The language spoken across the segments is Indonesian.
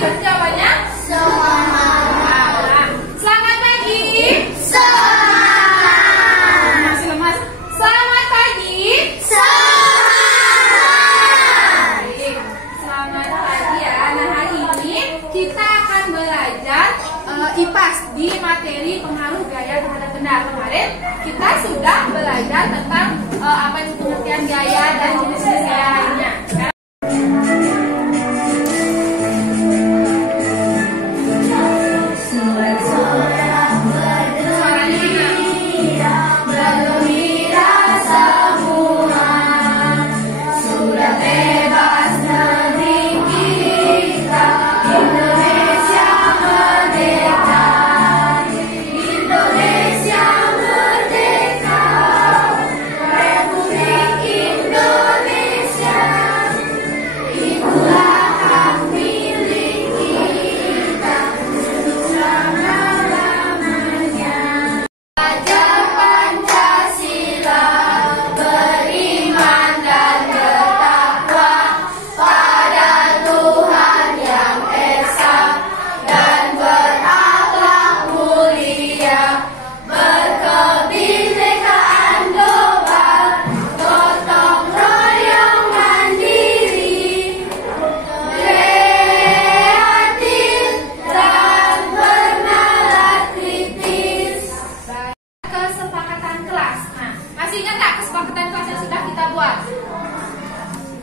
berarti jawabannya semangat. Selamat pagi. Semangat. Masih lemas. Selamat pagi. Semangat. Baik. Selamat pagi ya. Nah, hari ini kita akan belajar IPAS di materi pengaruh gaya terhadap benda. Kemarin kita sudah belajar tentang apa itu pengertian gaya dan jenis-jenis gaya lainnya.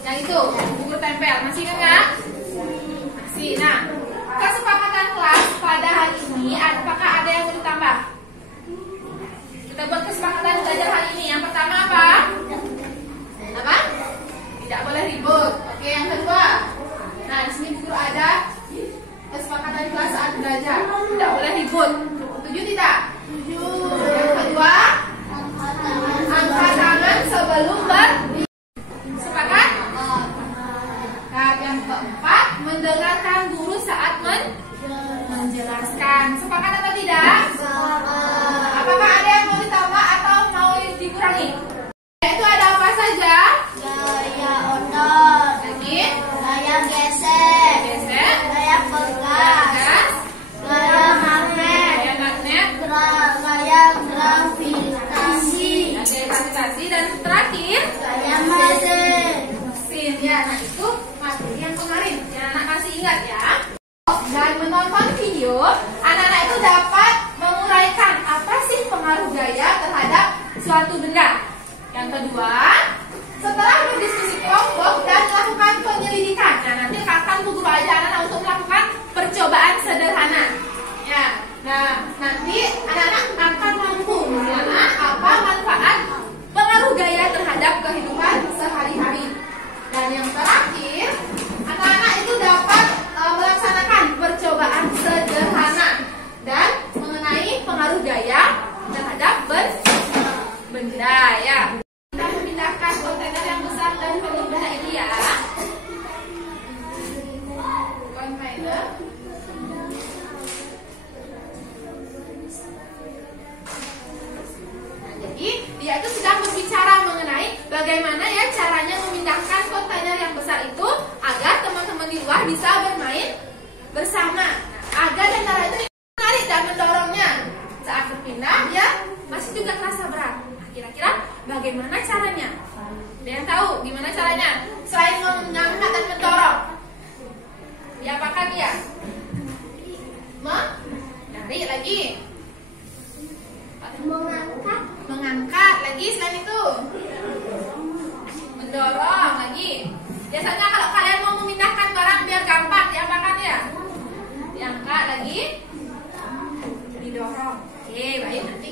Yang itu, buku tempel. Masih ingat nggak? Masih. Nah, kesepakatan kelas pada hari ini, apakah ada yang mau ditambah? Kita buat kesepakatan belajar hari ini. Yang pertama apa? Apa? Tidak boleh ribut. Oke, yang kedua. Nah, di sini buku ada kesepakatan kelas saat belajar. Tidak boleh ribut. Setuju tidak? Setuju. Yang kedua, angkat tangan sebelum sepakat? Nah, yang keempat, mendengarkan guru saat menjelaskan. Sepakat atau tidak? Sepakat. Apakah ada yang mau ditambah atau mau dikurangi? Itu ada apa saja? Gaya otot. Lagi? Gaya gesek. Gesek. Gaya pegas. Gas. Gaya magnet. Gaya magnet. Gaya gravitasi. Gaya gravitasi. Dan terakhir, Gaya mesin. mesin. Ya, nah itu materi yang kemarin. Yang anak masih ingat ya. Dan menonton video, anak-anak itu dapat menguraikan apa sih pengaruh gaya terhadap suatu benda. Yang kedua, setelah berdiskusi kelompok dan melakukan penyelidikan, nah nanti akan guru aja anak-anak untuk melakukan percobaan sederhana. Ya, nah nanti anak-anak akan mampu mengenal apa manfaat pengaruh gaya terhadap kehidupan sehari-hari. Dan yang terakhir, anak-anak itu dapat melaksanakan percobaan sederhana dan mengenai pengaruh gaya terhadap benda ya. Kita memindahkan kontainer yang besar dan penuh benda ini ya. Kontainer. Nah, jadi dia itu sedang berbicara mengenai bagaimana ya caranya memindahkan kontainer yang besar itu agar teman-teman di luar bisa bermain bersama. Nah, agar dan Nara itu menarik dan mendorongnya. Saat berpindah dia masih juga terasa berat. Nah, kira-kira bagaimana caranya? Ada yang tahu gimana caranya? Selain mengangkat dan mendorong, diapakan dia? Menarik lagi. Mengangkat lagi, selain itu mendorong lagi. Biasanya kalau kalian mau memindahkan barang biar gampang, diapakan ya? Diangkat lagi, didorong. Oke, baik, nanti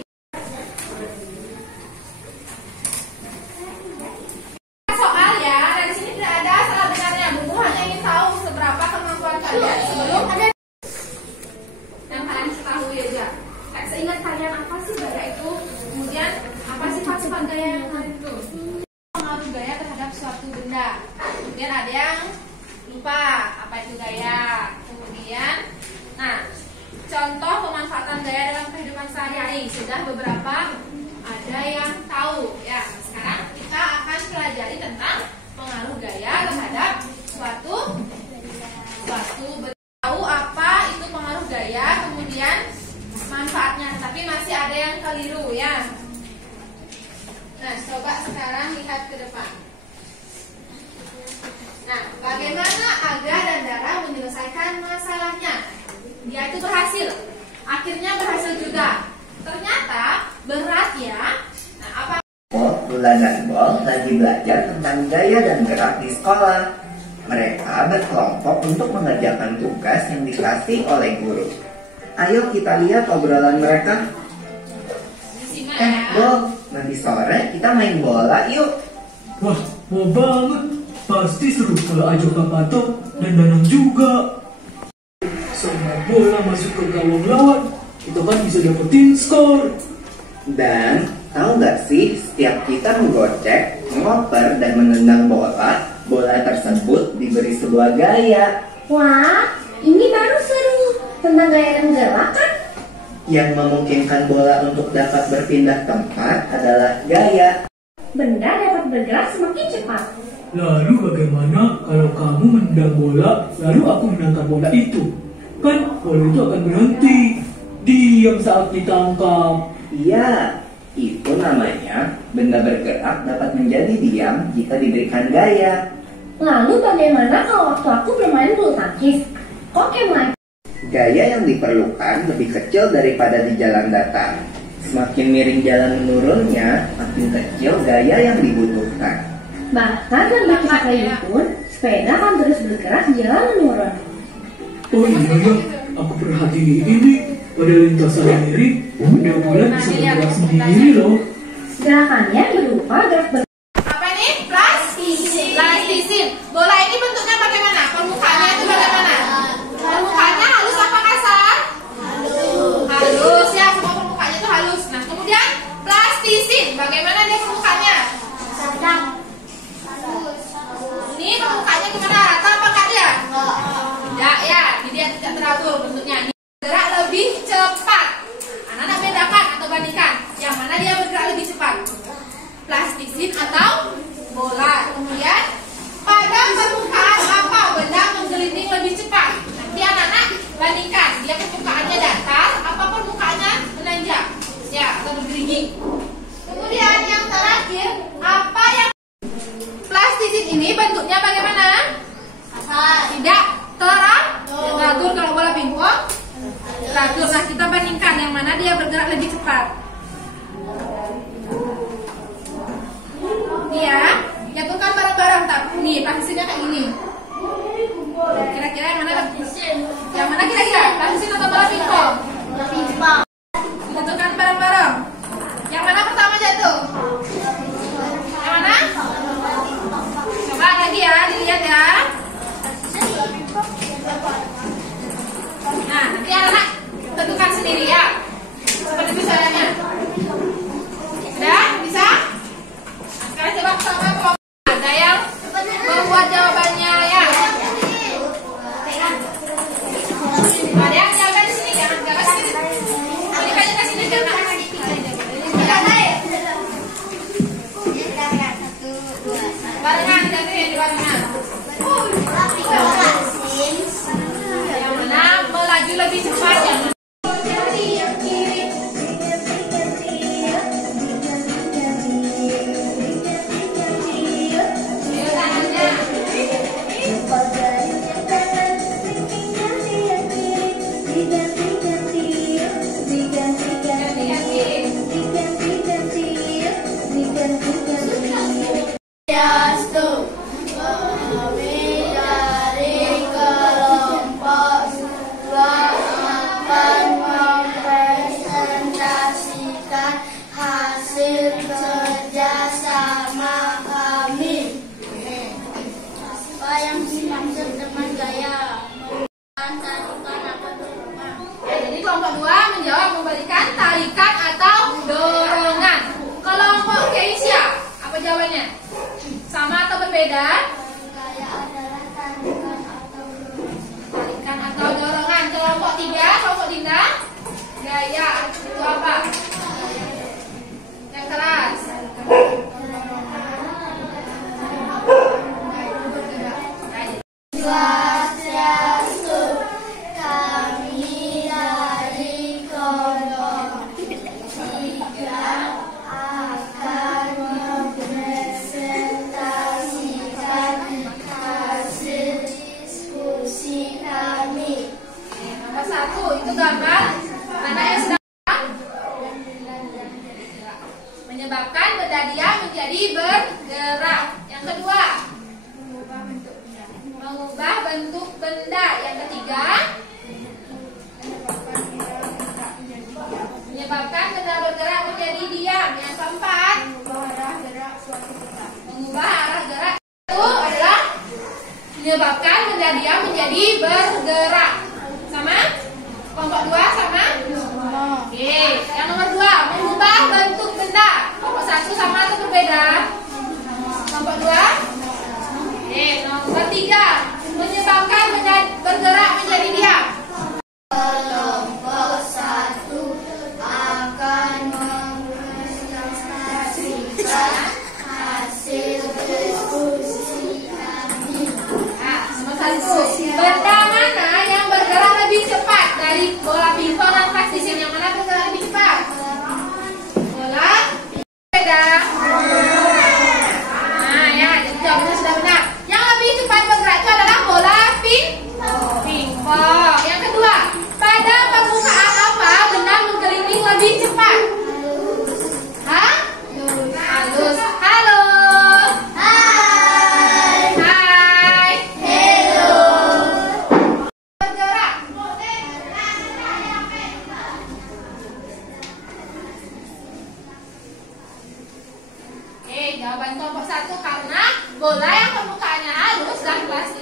soal ya. Dari sini tidak ada salah benarnya. Buku hanya ingin tahu seberapa kemampuan kalian sebelum yang kalian ketahui aja. Seingat kalian apa sih gaya itu? Kemudian apa sih sifat gaya yang kalian itu? Pengaruh gaya terhadap suatu benda. Kemudian ada yang lupa apa itu gaya. Kemudian, nah, contoh pemanfaatan gaya dalam kehidupan sehari-hari. Sudah beberapa ada yang tahu ya. Sekarang kita akan pelajari tentang pengaruh gaya terhadap suatu benda. Tahu Dia itu berhasil. Akhirnya berhasil juga. Ternyata berat ya. Nah, apa? Lula dan Bol lagi belajar tentang gaya dan gerak di sekolah. Mereka berkelompok untuk mengerjakan tugas yang dikasih oleh guru. Ayo kita lihat obrolan mereka. Disimak ya. Bol, nanti sore kita main bola yuk. Wah, mau banget. Pasti seru kalau ajak Kak Pato dan Danang juga. Sama bola masuk ke gawang lawan, kita kan bisa dapetin skor. Dan tahu nggak sih, setiap kita menggocek, ngoper, dan menendang bola, bola tersebut diberi sebuah gaya Wah, ini baru seru. Tentang gaya dan gerak kan? yang memungkinkan bola untuk dapat berpindah tempat adalah gaya. Benda dapat bergerak semakin cepat. Lalu bagaimana kalau kamu menendang bola, lalu aku menangkap bola itu? Kan bola itu akan berhenti. Diam saat ditangkap. Iya, itu namanya benda bergerak dapat menjadi diam jika diberikan gaya. Lalu bagaimana kalau waktu aku bermain bulu tangkis? Kok main? Gaya yang diperlukan lebih kecil daripada di jalan datar. Semakin miring jalan menurunnya, makin kecil gaya yang dibutuhkan. Bahkan tanpa kita kayu pun, sepeda akan terus bergerak jalan menurun. Oh iya ya, aku perhatiin ini. Pada lintasan yang miring, benda bola bisa bergerak sendiri loh. Gerakannya berupa gerak Apa nih? Plastisin. Bola ini bentuknya bagaimana? Permukaannya itu bagaimana? Permukaannya halus apa kasar? Halus ya, semua permukaannya itu halus. Nah, kemudian plastisin. Bagaimana dia permukaannya? Ini permukaannya gimana? Rata apa enggak dia? Tidak ya, dia tidak teratur bentuknya. Ini bergerak lebih cepat. Anak-anak bedakan atau bandingkan yang mana dia bergerak lebih cepat. Plastisin atau bola. Kemudian pada permukaan apa benda menggelinding lebih cepat? Nanti anak-anak bandingkan dia permukaannya datar apa permukaannya menanjak ya atau bergerinding. Kemudian yang terakhir apa yang plastisin ini bentuknya bagaimana? Tidak teratur kalau bola pingpong teratur. Nah, kita bandingkan yang mana dia bergerak lebih cepat. Nih ya, jatuhkan bareng-bareng tak? Nih, plastisinnya kayak gini. Kira-kira yang mana? Yang mana kira-kira? Plastisin atau bola pingpong? Jatuhkan bareng-bareng. Yang mana pertama jatuh? Yang mana? Coba lagi ya, dilihat ya. Nah, nanti anak-anak tentukan sendiri ya. Seperti itu caranya. Sudah? Bisa? Sekarang coba sama kelompok. Ada yang membuat jawabannya ya. Ada yang jawaban di sini, jangan jawaban sini. Ini kayaknya ke sini jangan. Barengan, jatuhin barengan. Yang mana melaju lebih cepat yang mana? Kami dari kelompok 2, 4, Satu gambar anak yang sedang menyebabkan benda dia menjadi bergerak. Yang kedua, mengubah bentuk benda. Yang ketiga, menyebabkan benda bergerak menjadi diam. Yang keempat, mengubah arah gerak. Itu adalah menyebabkan benda diam menjadi bergerak. Sama? Kelompok 2 sama? Oke. Yang nomor 2, mengubah bentuk benda. Kelompok 1 sama atau berbeda? Kelompok 2? Oke. Nomor 3, menyebabkan benda bergerak menjadi diam. Kelompok 1 akan mempresentasikan hasil diskusi kami. Nomor 1, benda mana yang bergerak lebih cepat dari bola pingpong dan plastik? Yang mana bergerak lebih cepat? Bola beda. Nah ya, jadi jawabannya sudah benar. Yang lebih cepat bergerak itu adalah bola pingpong. Yang kedua, pada permukaan apa benda menggelinding lebih cepat? Hah? Halus. Halo. Hai. Hai. Hello. Bergerak. Oke, jawaban kelompok 1 karena bola yang permukaannya halus dan plastik